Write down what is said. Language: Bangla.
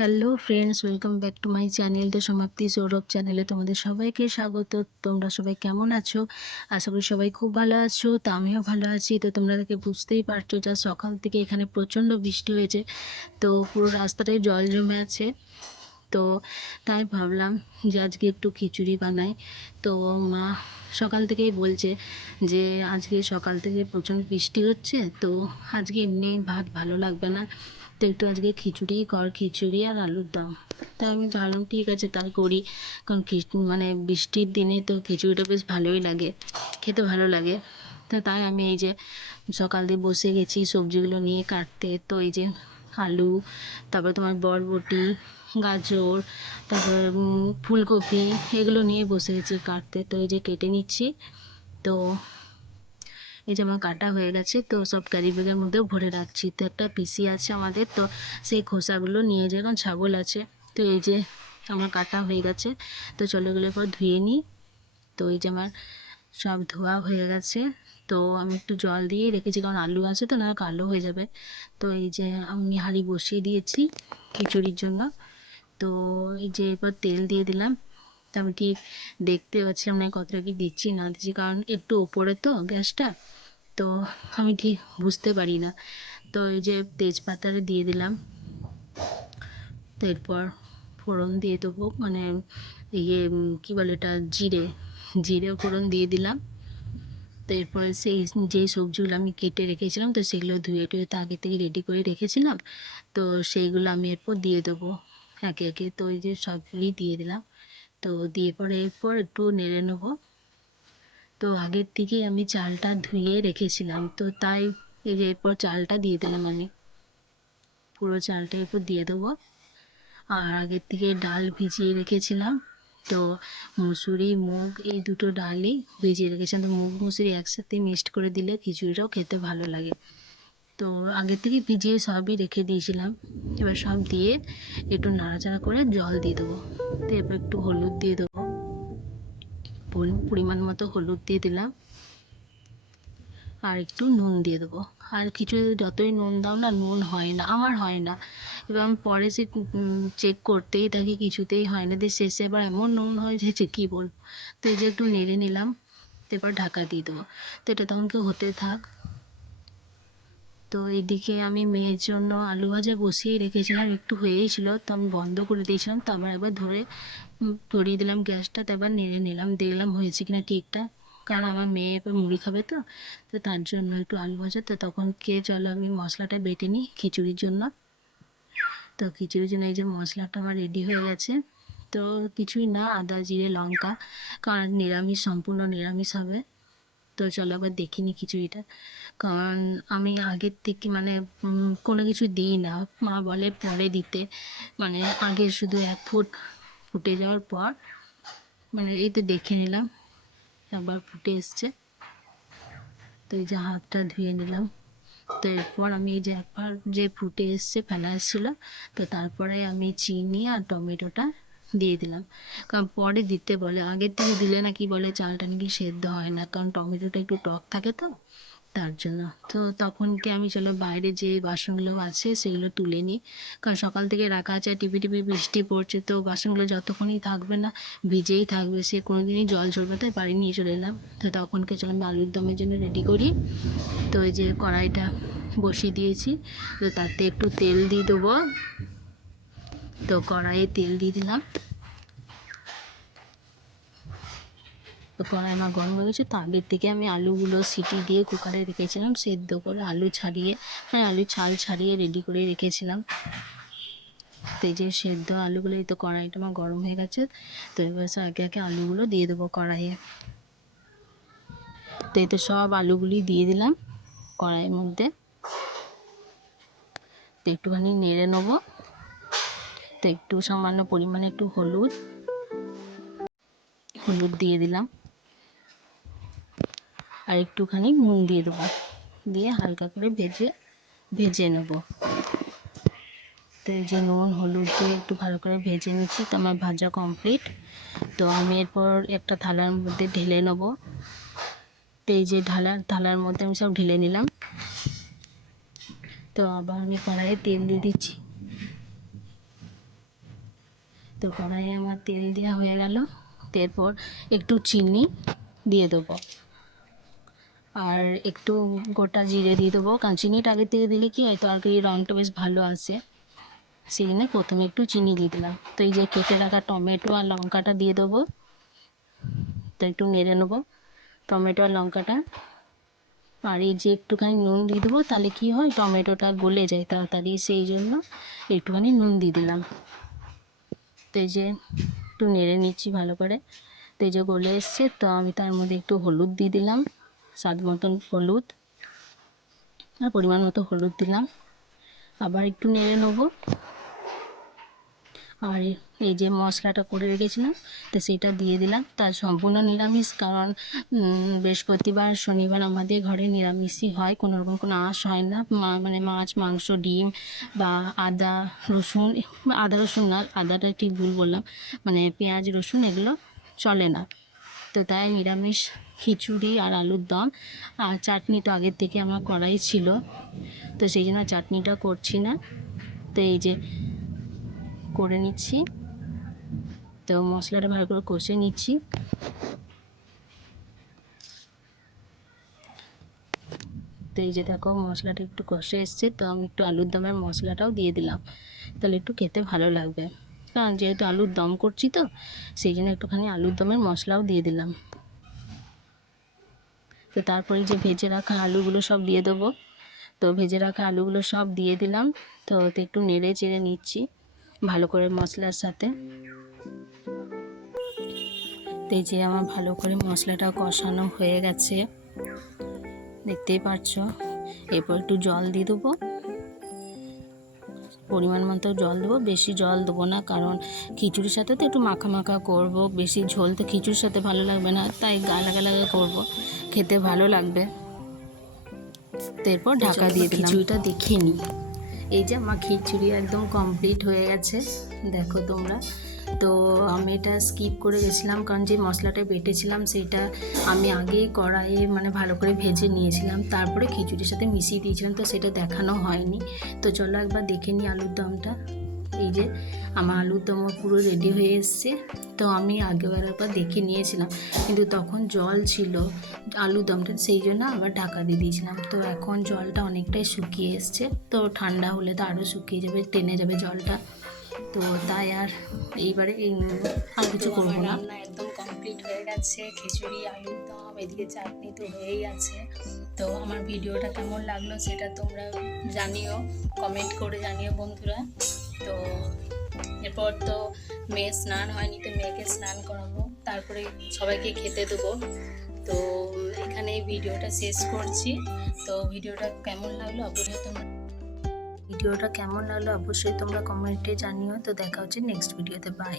Hello friends, welcome back to my channel the সমাপ্তি সৌরভ চ্যানেলে তোমাদের সবাইকে স্বাগত। তোমরা সবাই কেমন আছো? আশা করি সবাই খুব ভালো আছো। তো আমিও ভালো আছি। তো তোমরা দেখে বুঝতেই পারছো, যা সকাল থেকে এখানে প্রচণ্ড বৃষ্টি হয়েছে, তো পুরো রাস্তাটায় জল জমে আছে। তো তাই ভাবলাম যে আজকে একটু খিচুড়ি বানাই। তো মা সকাল থেকেই বলছে যে আজকে সকাল থেকে প্রচণ্ড বৃষ্টি হচ্ছে, তো আজকে এমনি ভাত ভালো লাগবে না, তো একটু আজকে খিচুড়িই কর, খিচুড়ি আর আলুর দম। তাই আমি ভাবলাম ঠিক আছে তাই করি, কারণ মানে বৃষ্টির দিনে তো খিচুড়িটা বেশ ভালোই লাগে, খেতে ভালো লাগে। তো তাই আমি এই যে সকাল দিয়ে বসে গেছি সবজিগুলো নিয়ে কাটতে। তো এই যে আলু, তারপর তোমার বরবটি, গাজর, তারপর ফুলকপি, এগুলো নিয়ে বসে গেছি কাটতে। তো এই যে কেটে নিচ্ছি। তো এই যে আমার কাটা হয়ে গেছে, তো সব ক্যারি ব্যাগের মধ্যেও ভরে রাখছি। তো একটা পিসি আছে আমাদের, তো সেই খোসাগুলো নিয়ে যায়, কারণ ছাগল আছে। তো এই যে আমার কাটা হয়ে গেছে, তো চলো এগুলো পর ধুয়ে নিই। তো এই যে আমার সব ধোয়া হয়ে গেছে। তো আমি একটু জল দিয়ে রেখেছি, কারণ আলু আছে তো, না কালো হয়ে যাবে। তো এই যে আমি হাঁড়ি বসিয়ে দিয়েছি খিচুড়ির জন্য। তো এই যে এরপর তেল দিয়ে দিলাম। তো আমি ঠিক দেখতে পাচ্ছিলাম না কতটা কি দিচ্ছি না দিচ্ছি, কারণ একটু ওপরে তো গ্যাসটা, তো আমি ঠিক বুঝতে পারি না। তো এই যে তেজপাতাটা দিয়ে দিলাম। তো এরপর ফোড়ন দিয়ে দেবো, মানে ইয়ে কী বলে এটা, জিরে, জিরে ফোড়ন দিয়ে দিলাম। তো এরপরে সেই যে সবজিগুলো আমি কেটে রেখেছিলাম, তো সেগুলো ধুয়ে টুয়ে তো আগে থেকে রেডি করে রেখেছিলাম, তো সেইগুলো আমি এরপর দিয়ে দেবো একে একে। তো এই যে সবগুলোই দিয়ে দিলাম। তো দিয়ে পরে এরপর একটু নেড়ে নেবো। তো আগের থেকেই আমি চালটা ধুয়ে রেখেছিলাম, তো তাই এই যে এরপর চালটা দিয়ে দিলাম, আমি পুরো চালটা এরপর দিয়ে দেবো। আর আগের থেকে ডাল ভিজিয়ে রেখেছিলাম, তো মুসুরি মুগ এই দুটো ডালই ভিজিয়ে রেখেছিলাম। তো মুগ মুসুরি একসাথে মিক্সড করে দিলে খিচুড়িটাও খেতে ভালো লাগে। তো আগের থেকে ভিজিয়ে সবই রেখে দিয়েছিলাম। এবার সব দিয়ে একটু নাড়াচাড়া করে জল দিয়ে দেবো। তো এবার একটু হলুদ দিয়ে দেবো, পরিমাণ মতো হলুদ দিয়ে দিলাম। আর একটু নুন দিয়ে দেবো। আর খিচুড়িতে যতই নুন দাও না, নুন হয় না, আমার হয় না। এবার আমি পরে সে চেক করতেই থাকি, কিছুতেই হয় না, দিয়ে শেষে এবার এমন নুন হয়ে যাচ্ছে কী বলবো। তো এই যে একটু নেড়ে নিলাম, তো এবার ঢাকা দিয়ে দেবো। তো এটা তখন কেউ হতে থাক। তো এইদিকে আমি মেয়ের জন্য আলু ভাজা বসিয়ে রেখেছিলাম, একটু হয়েই ছিল, তো আমি বন্ধ করে দিয়েছিলাম। তো আবার একবার ধরিয়ে দিলাম গ্যাসটা, তো এবার নেড়ে নিলাম, দেখলাম হয়েছে কিনা ঠিকঠাক, কারণ আমার মেয়ে এবার মুড়ি খাবে তো, তো তার জন্য একটু আলু ভাজা। তো তখন চলো আমি মশলাটা বেটে নিই খিচুড়ির জন্য। তো খিচুড়ির জন্য এই যে মশলাটা আমার রেডি হয়ে গেছে। তো কিছুই না, আদা জিরে লঙ্কা, কারণ নিরামিষ, সম্পূর্ণ নিরামিষ হবে। তো চলো আবার দেখিনি খিচুড়িটা, কারণ আমি আগের থেকে মানে কোনো কিছু দিই না, মা বলে পরে দিতে, মানে আগে শুধু এক ফুট ফুটে যাওয়ার পর, মানে এই তো দেখে নিলাম একবার ফুটে এসছে। তো এই যে হাতটা ধুয়ে নিলাম। তো এরপর আমি এই যে একবার যে ফুটে এসছে ফেলা এসেছিলো, তো তারপরে আমি চিনি আর টমেটোটা দিয়ে দিলাম, কারণ পরে দিতে বলে, আগের থেকে দিলে নাকি বলে চালটা নাকি সেদ্ধ হয় না, কারণ টমেটোটা একটু টক থাকে তো, তার জন্য। তো তখনকে আমি চলো বাইরে যে বাসনগুলো আছে সেগুলো তুলে নিই, কারণ সকাল থেকে রাখা আছে, টিপি টিপি বৃষ্টি পড়ছে, তো বাসনগুলো যতক্ষণই থাকবে না ভিজেই থাকবে, সে কোনো দিনই জল ঝরবে, তাই বাড়ি নিয়ে চলে এলাম। তো তখনকে চলো আমি আলুর দমের জন্য রেডি করি। তো এই যে কড়াইটা বসিয়ে দিয়েছি, তো তাতে একটু তেল দিয়ে দেবো। তো কড়াইয়ে তেল দিয়ে দিলাম। তো কড়াই আমার গরম হয়ে গেছে। তো আগের থেকে আমি আলুগুলো সিটি দিয়ে কুকারে রেখেছিলাম, সেদ্ধ করে আলু ছাড়িয়ে, মানে আলুর ছাল ছাড়িয়ে রেডি করে রেখেছিলাম। তো এই যে সেদ্ধ আলুগুলো, এই তো কড়াইটা আমার গরম হয়ে গেছে। তো এবার একে একে আলুগুলো দিয়ে দেবো কড়াইয়ে। তো এই তো সব আলুগুলি দিয়ে দিলাম কড়াইয়ের মধ্যে। তো একটুখানি নেড়ে নেবো। তো একটু সামান্য পরিমাণে একটু হলুদ দিয়ে দিলাম, আর একটুখানি নুন দিয়ে দেবো, দিয়ে হালকা করে ভেজে নেব। তো এই যে নুন হলুদ দিয়ে একটু ভালো করে ভেজে নিচ্ছি। তো আমার ভাজা কমপ্লিট। তো আমি এরপর একটা থালার মধ্যে ঢেলে নেব। তো এই যে থালার মধ্যে আমি সব ঢেলে নিলাম। তো আবার আমি কড়াইয়ে তেল দিয়ে দিচ্ছি। তো কড়াইয়ে আমার তেল দেওয়া হয়ে গেল। এরপর একটু চিনি দিয়ে দেবো আর একটু গোটা জিরে দিয়ে দেবো, কারণ চিনিটা আগে থেকে দিলে কি হয় তরকারির রঙটা বেশ ভালো আসে, সেই জন্য প্রথমে একটু চিনি দিয়ে দিলাম। তো এই যে কেটে রাখা টমেটো আর লঙ্কাটা দিয়ে দেবো। তো একটু নেড়ে নেবো টমেটো আর লঙ্কাটা। আর এই যে একটুখানি নুন দিয়ে দেবো, তাহলে কি হয় টমেটোটা গলে যায় তাড়াতাড়ি, সেই জন্য একটুখানি নুন দিয়ে দিলাম। তো এই যে একটু নেড়ে নিচ্ছি ভালো করে। তো এই যে গলে এসছে, তো আমি তার মধ্যে একটু হলুদ দিয়ে দিলাম, স্বাদ মতন হলুদ আর পরিমাণ মতো হলুদ দিলাম। আবার একটু নেড়ে নেবো। আর এই যে মশলাটা করে রেখেছিলাম তো সেটা দিয়ে দিলাম। তার সম্পূর্ণ নিরামিষ, কারণ বৃহস্পতিবার শনিবার আমাদের ঘরে নিরামিষই হয়, কোনো রকম কোনো আঁশ হয় না, মানে মাছ মাংস ডিম বা আদা রসুন, আদা রসুন না, আদাটা ঠিক ভুল বললাম, মানে পেঁয়াজ রসুন এগুলো চলে না। তো তাই নিরামিষ খিচুড়ি আর আলুর দম। আর চাটনি তো আগের থেকে আমার করাই ছিল, তো সেই জন্য চাটনিটা করছি না। তো এই যে করে নিচ্ছি, তো মশলাটা ভালো করে কষে নিচ্ছি। তো এই যে দেখো মশলাটা একটু কষে এসছে, তো আমি একটু আলুর দমের মশলাটাও দিয়ে দিলাম, তাহলে একটু খেতে ভালো লাগবে, কারণ যেহেতু আলুর দম করছি তো সেই জন্য একটুখানি আলুর দমের মশলাও দিয়ে দিলাম। তো তারপরে যে ভেজে রাখা আলুগুলো সব দিয়ে দেবো। তো ভেজে রাখা আলুগুলো সব দিয়ে দিলাম। তো একটু নেড়ে চেড়ে নিচ্ছি ভালো করে মশলার সাথে। তো এই যে আমার ভালো করে মশলাটা কষানো হয়ে গেছে, দেখতেই পাচ্ছ। এরপর একটু জল দিয়ে দেবো, পরিমাণ মতো জল দেবো, বেশি জল দেবো না, কারণ খিচুড়ির সাথে তো একটু মাখা মাখা করবো, বেশি ঝোল তো খিচুড়ির সাথে ভালো লাগবে না, তাই গালা গালা করবো, খেতে ভালো লাগবে। তো এরপর ঢাকা দিয়ে দিলাম। খিচুড়িটা দেখিয়ে নিই। এই যে আমার খিচুড়ি একদম কমপ্লিট হয়ে গেছে, দেখো তোমরা। তো আমি এটা স্কিপ করে গেছিলাম, কারণ যে মশলাটা বেটেছিলাম সেটা আমি আগেই কড়াইয়ে মানে ভালো করে ভেজে নিয়েছিলাম, তারপরে খিচুড়ির সাথে মিশিয়ে দিয়েছিলাম, তো সেটা দেখানো হয়নি। তো চলো একবার দেখে নিই আলুর দমটা। এই যে আমার আলুর দম পুরো রেডি হয়ে এসছে। তো আমি আগেবার একবার দেখে নিয়েছিলাম, কিন্তু তখন জল ছিল আলুর দমটা, সেই জন্য আবার ঢাকা দিয়ে দিয়েছিলাম। তো এখন জলটা অনেকটাই শুকিয়ে এসছে, তো ঠান্ডা হলে তো আরও শুকিয়ে যাবে, টেনে যাবে জলটা। তো তাই আর এইবারে আর কিছু করবো না। রান্না একদম কমপ্লিট হয়ে গেছে, খিচুড়ি আলুর দম, এদিকে চাটনি তো হয়েই আছে। তো আমার ভিডিওটা কেমন লাগলো সেটা তোমরা জানিও, কমেন্ট করে জানিও বন্ধুরা। তো এরপর তো মেয়ে স্নান হয়নি, তো মেয়েকে স্নান করাবো, তারপরে সবাইকে খেতে দেবো। তো এখানে ভিডিওটা শেষ করছি। তো ভিডিওটা কেমন লাগলো অবশ্যই তোমরা কমেন্টে জানিও। তো দেখা হচ্ছে নেক্সট ভিডিওতে, বাই।